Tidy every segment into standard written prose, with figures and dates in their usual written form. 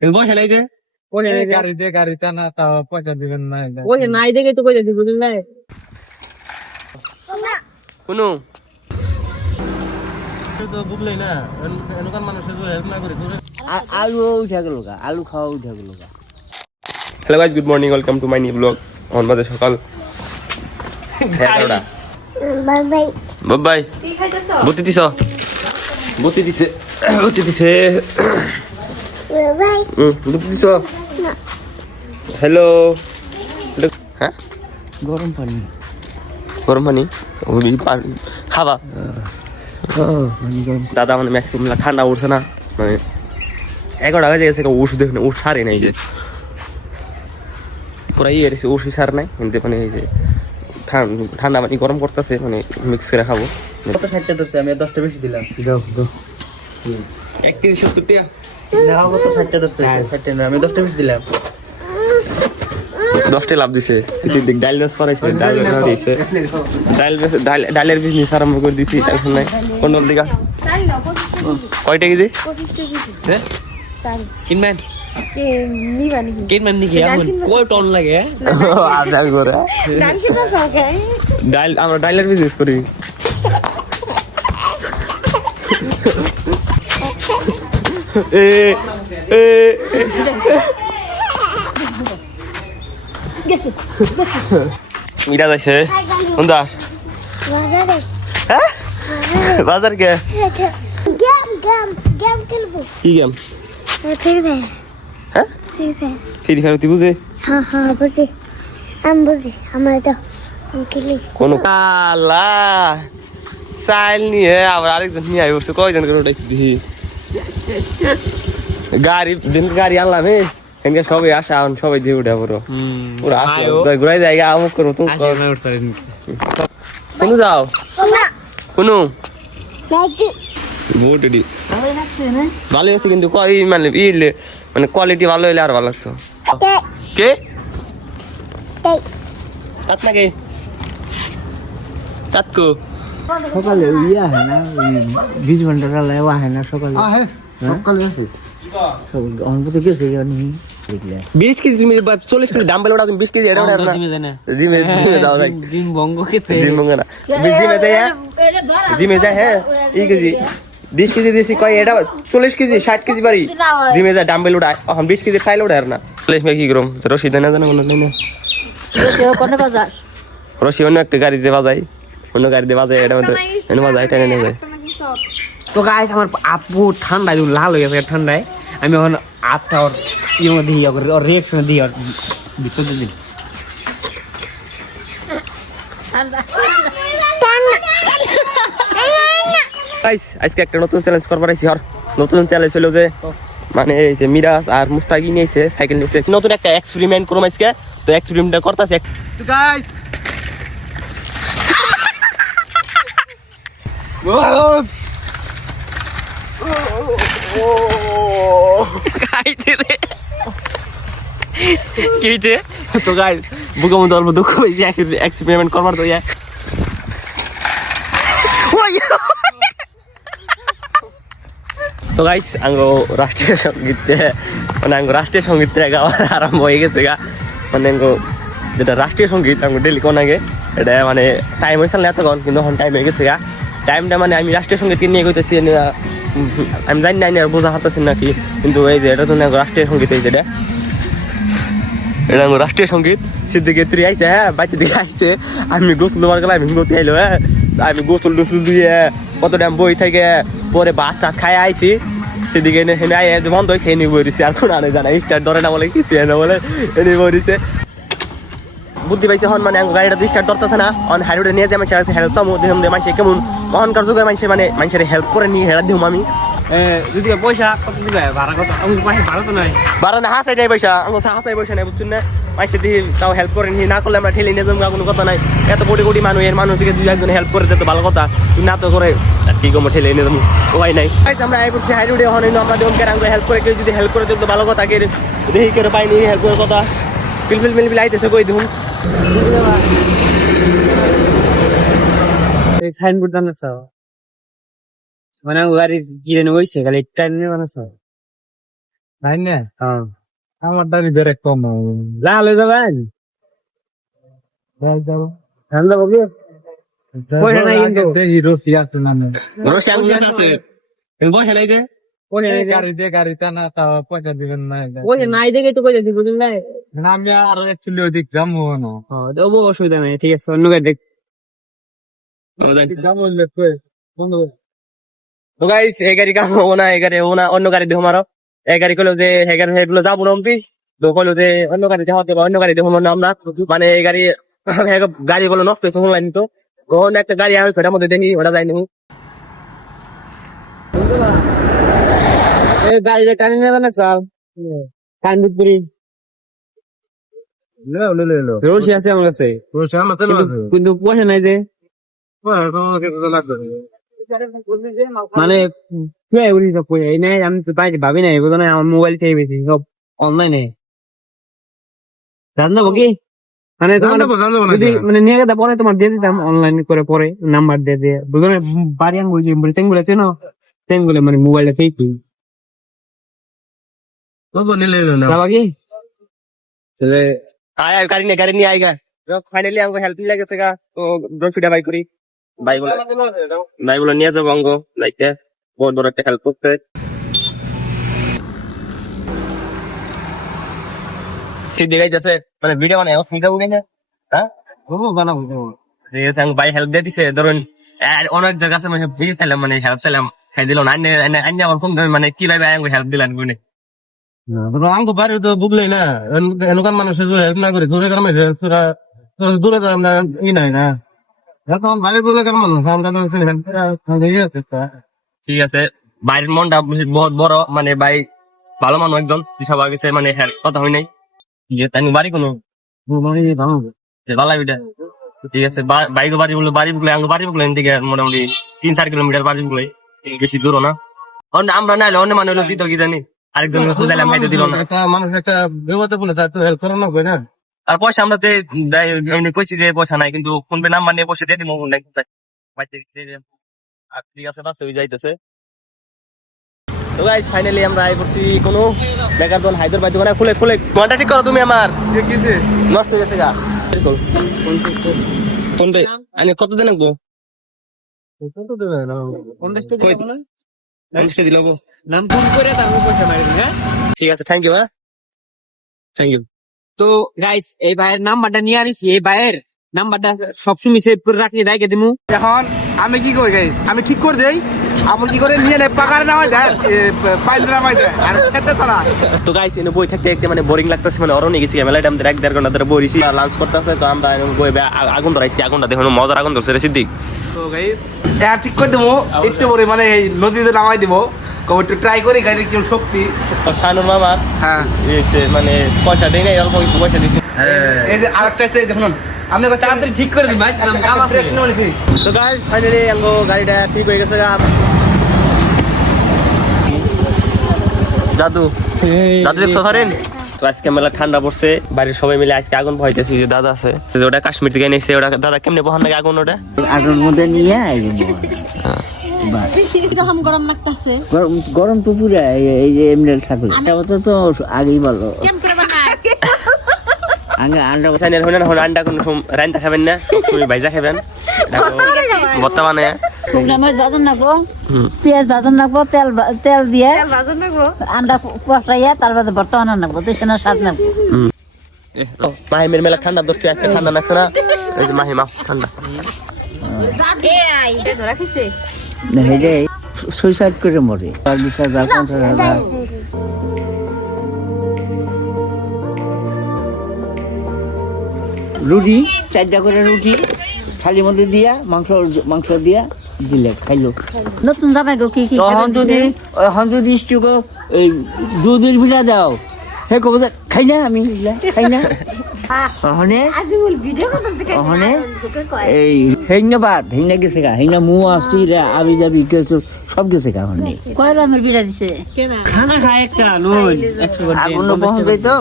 বসে নাই যে গাড়ি টানা তাও পয়সা দিবেন না বসে নাই দেখে তো কইলে দিব নাই কোনো তো বুঝলেই না এনকার মানুষের হেল্প না করে আলু উঠে গেল গা আলু খাওয়া উঠে গেল গা। Hello guys, good morning, welcome to my new blog. On বাজে সকাল 11টা। বাই বাই বাই বুতি দিছ বুতি দিছে বুতি দিছে বাই বুতি দিছ হ্যালো। হ্যাঁ গরম পানি গরম পানি ওই খাবা দাদা মানে ম্যাচ করলে ঠান্ডা উঠছে না, মানে 11টা বাজে গেছে, ওষুধ দেখুন ওষুধ সারে নাই যে পুরা ইয়ে ওষুধ সার নাই, কিন্তু মানে এই যে ঠান্ডা পানি গরম করতেছে, মানে মিক্স করে খাবো। কত 60টা ধরছে, আমি 10টা বেশি দিলাম। দাও 1 কেজি 70 টাকা নাও কত 60টা ধরছে, 60টা না আমি 10টা বেশি দিলাম। 10টা লাভ দিছে। কিছু দিক ডাল বেস করাইছে, ডাল বেস দিছে, ডালের বিজনেস আরম্ভ করে দিছি। টেনশন নাই। কোন দিকা কয়টা কেজি? 25 টাকা হ্যাঁ কিনবেন কে নিবা নাকি কিনবেন নাকি? এখন কয় টন লাগে? আজাল করে ডাল কি তো সরকার ডাল, আমরা ডালের বিজনেস করি। এ এ গেছে মিরা যাইছে কোন দাস? বাজারে হ্যাঁ বাজার কে গেম গেম গেম খেলবো কি গেম? ফ্রি ফায়ার হ্যাঁ ফ্রি ফায়ার ফ্রি ফায়ার তুই বুঝে হ্যাঁ হ্যাঁ বুঝি আমি বুঝি আমার তো খেলি কোন কালা চাইল নিয়ে আবার আরেকজন নিয়ে আই বসে, কয়জন করে উঠাইছি দেখি গাড়ি গাড়ি আনলাম। এখানকে সবাই আসা সবাই দিয়ে উঠা পুরো পুরো ঘুরাই জায়গা আমুক করবো তুমি কোনো যাও না কোনো ম্যাগি মোটামুটি ভালো লাগছে না ভালো আছে, কিন্তু মানে কোয়ালিটি ভালো হইলে আর ভালো লাগতো। তে কে তে তাত না কে তাত কো সকালে ইয়া হয় না 20 ঘন্টা লাইবা হয় না সকালে? সকালে আসে অনুভূতি গেছে জানি দেখলে 20 কেজি তুমি 40 কেজি ডাম্বেল ওটা তুমি 20 কেজি এটা ওটা না জিমে যাও যাই জিম বঙ্গ খেতে জিম মঙ্গা না জিমে যাই জিমে যাই হ্যাঁ এই কেজি 20 কেজি দিছি কয় এটা 40 কেজি 60 কেজি বাড়ি জিমে যা ডাম্বেল ওটা এখন 20 কেজি ফাইল ওটা আর না 40 মে কি করম রশিদ না জানা মনে নাই না কোন বাজার রশি অন্য একটা গাড়ি দিয়ে বাজাই, অন্য গাড়ি দিয়ে বাজাই, এটা মধ্যে এনে বাজাই টেনে নিয়ে যায়। তো গাইস আমার আপু ঠান্ডায় লাল হয়ে গেছে ঠান্ডায়, আমি এখন আটটা ওর ইয়ে মধ্যে ওর রিয়াকশন দিই ওর ভিতর দিই। গাইস আজকে একটা নতুন চ্যালেঞ্জ করবার আইছি। আর নতুন চ্যালেঞ্জ হলো যে মানে এই যে মিরাজ আর মুস্তাকি নিয়েছে সাইকেল নিয়েছে, নতুন একটা এক্সপেরিমেন্ট করব আজকে। তো এক্সপেরিমেন্টটা করতেছে। তো গাইস কি হয়েছে? তো গাইস বুকের মধ্যে অল্প দুঃখ হয়েছে এক্সপেরিমেন্ট করবার। তো তো গাইস আঙ্গো রাষ্ট্রীয় সঙ্গীতে মানে আঙ্গো রাষ্ট্রীয় সঙ্গীত গাওয়া আরম্ভ হয়ে গেছে গা। মানে আঙ্গো যেটা রাষ্ট্রীয় সঙ্গীত আঙ্গো ডেলি কোন আগে এটা মানে টাইম হয়েছে না এতক্ষণ, কিন্তু এখন টাইম হয়ে গেছে গা। টাইমটা মানে আমি রাষ্ট্রীয় সঙ্গীতকে নিয়ে গেতেছি, আমি জানি না আর বোঝা হারতেছি নাকি, কিন্তু এই যে এটা তো রাষ্ট্রীয় সঙ্গীত, এই যেটা এটা রাষ্ট্রীয় সঙ্গীত। সিদ্দিকে তুই আইছে হ্যাঁ বাইতে দিকে আইছে, আমি গোসল দেওয়ার গেলাম হিমতি আইলো হ্যাঁ, আমি গোসল টোসল দিয়ে কত টাইম বই থেকে পরে ভাত টাত খাই আইছি। সেদিকে বন্ধ হয়েছে এনে বই দিছে, আর কোনো আনে জানা স্টার্ট ধরে না বলে কিছু না বলে এনে বই দিছে। বুদ্ধি পাইছে হন মানে গাড়িটা স্টার্ট ধরতেছে না, অন হাইরোডে নিয়ে যায় মানুষের হেল্প চামো দেখুন মানুষের কেমন অহংকার যুগে মানুষের মানে মানুষের হেল্প করে নিয়ে হেরা দিম আমি। যদি পয়সা কত দিবে ভাড়া কত? আমি ভাড়া তো নাই, বারা না হাসাই নাই পয়সা আঙ্গো হাসাই পয়সা নাই বুঝছেন না। মানুষের দিকে তাও হেল্প করে নিয়ে না করলে আমরা ঠেলে নিয়ে যাবো, কোনো কথা নাই। এত কোটি কোটি মানুষ দিকে দুই একজন হেল্প করে দিতে ভালো কথা, তুই না তো করে কি কম ঠেলে নিয়ে যাবো উপায় নাই। আমরা এই করছি হাইরোডে হন আমরা দেখুন আঙ্গো হেল্প করে কেউ যদি হেল্প করে দিতে ভালো কথা, কে দেখি করে পাইনি হেল্প করার কথা পিলপিল আইতেছে কই দেখুন। এই সাইনবোর্ড জানাস মানে গাড়ি কিনে হয়েছে খালি টাইম নিয়ে বানাস তাই না হ্যাঁ আমার দাড়ি বেড়ে কম লাল হয়ে যাবেন যাবো ঠান্ডা বকি পয়সা নাই কিন্তু। দেখি রসি আছে না রশি আঙ্গুল আছে তুমি বসে নাই যে গাড়ি টানা তাও পয়সা দিবেন না পয়সা নাই দেখে তো পয়সা দিব তুমি নাই। না, আমি আরো একচুয়ালি ওইদিক যাবো না তবু অসুবিধা নাই, ঠিক আছে অন্য গাড়ি দেখ। যাবো বন্ধু তো গাইস এই গাড়ি কাম হবো না, এই গাড়ি হবো না, অন্য গাড়ি দেখো মারো। এই গাড়ি কইলো যে এই গাড়ি হেগুলো যাবো না অম্পি, তো কইলো যে অন্য গাড়ি দেখা হবে, অন্য গাড়ি দেখো না আমরা, মানে এই গাড়ি গাড়িগুলো নষ্ট হয়েছে অনলাইন, তো অন্য একটা গাড়ি আমি সেটার মধ্যে দেখি ওটা যাইনি। এই গাড়িটা টানি নেবে না স্যার, কান্দুপুরি লো রশি আছে আমার কাছে, রশি আমার তেল আছে কিন্তু পয়সা নাই যে, মানে পয়সা এই নাই। আমি তো বাইরে ভাবি নাই, বুঝো না, আমার মোবাইল থেকে বেশি সব অনলাইনে জান যাবো কি, মানে তোমার যদি মানে নিয়ে গেলে পরে তোমার দিয়ে দিতাম অনলাইন করে, পরে নাম্বার দিয়ে দিয়ে, বুঝো না, বাড়ি আন বলছি চেঙ্গুলো আছে না, চেঙ্গুলো মানে মোবাইলটা থেকে যাবা কি তাহলে আয় আয় গাড়ি নিয়ে আইগা। ফাইনালি আমাকে হেল্প লাগেছে গা, তো রশিটা বাই করি, ভাই বলে নিয়ে যাবো অঙ্গ লাইতে, বহুত বড় একটা হেল্প করতে। সিদ্ধি গাইতেছে মানে ভিডিও বানায় অসুবিধা হবে না, হ্যাঁ বানাবো ঠিক আছে, আমি ভাই হেল্প দিয়ে দিছে, ধরুন অনেক জায়গা আছে মানে বুঝে চাইলাম, মানে হেল্প চাইলাম, খাই দিল না আইনে আমার ফোন মানে কি ভাবে আমাকে হেল্প দিলেন গুনে। আঙ্গু বাড়ি তো বুঝলেই না, এনকার মানুষ হেল্প না করে দূরে কার মানুষ দূরে যাম না ই নাই না, এখন বাড়ি বলে কার মানুষ ঠিক আছে, ভাইয়ের মনটা বহুত বড়, মানে ভাই ভালো মানুষ একজন, সবার কাছে মানে হেল্প কথা হয় নাই, তাই বাড়ি কোনো ভালো বিটা। ঠিক আছে, বাইক বাড়ি বলে আঙ্গ বাড়ি বলে এদিকে মোটামুটি 3-4 কিলোমিটার বাড়ি বলে, বেশি দূর না। আমরা না অন্য মানুষ হলো দিত কি জানি, আরেকজন খুঁজাইলাম খাইতে দিল না। মানুষ একটা বিপদে বলে তার তো হেল্প করানো হবে না। আর পয়সা আমরা কইছি যে পয়সা নাই, কিন্তু ফোন পে নাম্বার নিয়ে পয়সা দিয়ে দিব। আর ঠিক আছে, বাস হয়ে যাইতেছে। তো গাইস ফাইনালি আমরা আই করছি কোনো বেকার দল হায়দার বাই দোকানে খুলে কোনটা ঠিক করো তুমি, আমার নষ্ট হয়ে গেছে গা কোনটা আমি কত দিন লাগবো, 50 টাকা দেবো না? 50 কেজি লাগবো। নাম ফোন করে তারপর পয়সা মারি দিন, হ্যাঁ ঠিক আছে, থ্যাংক ইউ, হ্যাঁ থ্যাংক ইউ। তো গাইস এই ভাইয়ের নাম্বারটা নিয়ে আনিছি, এই ভাইয়ের নাম্বারটা সবসময় সেভ করে রাখি, রাখে দিমু। এখন আমি কি করি গাইস, আমি ঠিক করে দেই, আমার কি করে নিয়ে নেই পাকারে নামাই দেয়, পাইলে নামাই দেয় আর খেতে তারা। তো গাইস এনে বই থাকতে একটু মানে বোরিং লাগতেছে, মানে অরণে গেছি মেলাটা আমাদের 1-1.5 ঘন্টা ধরে বই রইছি, লাঞ্চ করতেছে। তো আমরা বই আগুন ধরাইছি, আগুনটা দেখুন মজার আগুন ধরছে রে সিদ্দিক। তো গাইস এটা ঠিক করে দেবো, একটু পরে মানে এই নদীতে নামাই দেবো, একটু ট্রাই করি গাড়ির কি শক্তি। শানুর মামা হ্যাঁ মানে পয়সা দেয় নাই, অল্প কিছু পয়সা দিচ্ছে। এই যে আরেকটা আছে দেখুন, আপনি তাড়াতাড়ি ঠিক করে দিন ভাই, কাম আছে বলেছি। তো গাইস ফাইনালি আমগো গাড়িটা ঠিক হয়ে গেছে। দাদু দেখছো ধরেন, তো আজকে মেলা ঠান্ডা পড়ছে, বাড়ির সবাই মিলে আজকে আগুন ভয়তেছি। যে দাদা আছে যে ওটা কাশ্মীর থেকে এনেছে, ওটা দাদা কেমনে বহান লাগে আগুন, ওটা আগুন মধ্যে নিয়ে কিরকম গরম লাগতেছে? গরম তো পুরা এই যে এমনি থাকলে তো আগেই ভালো কেম করে বানায়? আন্ডা সাইনের হলেন হন আন্ডা কোনো রান্না খাবেন না, তুমি ভাইজা খাবেন, ভর্তা বানায় শুকনা মাছ ভাজন নাকবো, পেঁয়াজ ভাজন রাখবো, তেল দিয়ে ভাজন নাকবো, আন্ডা কষাইয়া তারপরে ভর্তা বানানো রাখবো, তো সেনা স্বাদ নাকবো। মাহিমের মেলা ঠান্ডা ধরছে আজকে, ঠান্ডা লাগছে না? এই যে মাহিমা ঠান্ডা ধরা খেছে হেঁটে সুইসাইড করে মরে, 20,000 50,000। রুটি 4টা করে রুটি থালির মধ্যে দিয়া মাংস দিয়া দিলে খাইলো। নতুন জামাই গো কি কি এখন যদি ইস্টুকো এই দুধের বিড়া দাও, হে কব যে খাই না, আমি খাই না। এই হেঙ্গা ভাত হেঙ্গা গেছে গা, হেঙ্গা মু আসছি আবি যাবি কেছো সব গেছে গা। হনে কয় রকমের বিড়া দিছে? খানা খায় একটা নই 100 করে আগুন বহন যাইতো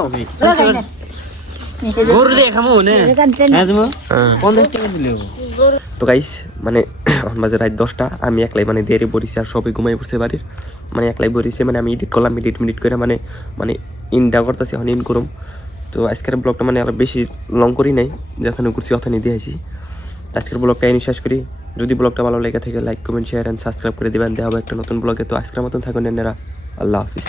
গরু দিয়ে খামু না আজমো 50 টাকা দিলেও। তো গাইস মানে এখন বাজে রাত 10টা, আমি একলাই মানে দেরি বরিছি আর সবাই ঘুমাই পড়ছে বাড়ির, মানে একলাই বরিছি, মানে আমি এডিট করলাম, এডিট করে মানে ইনটা করতেছি, এখন ইন করুম। তো আজকের ব্লগটা মানে আর বেশি লং করি নাই, যথানি করছি অথানি দিয়েছি। আজকের ব্লগটা এনে শেষ করি। যদি ব্লগটা ভালো লেগে থাকে like comment share and subscribe করে দেবেন। দেখা হবে একটা নতুন ব্লগে। তো আজকের মতন থাকুন নেনেরা, আল্লাহ হাফিজ।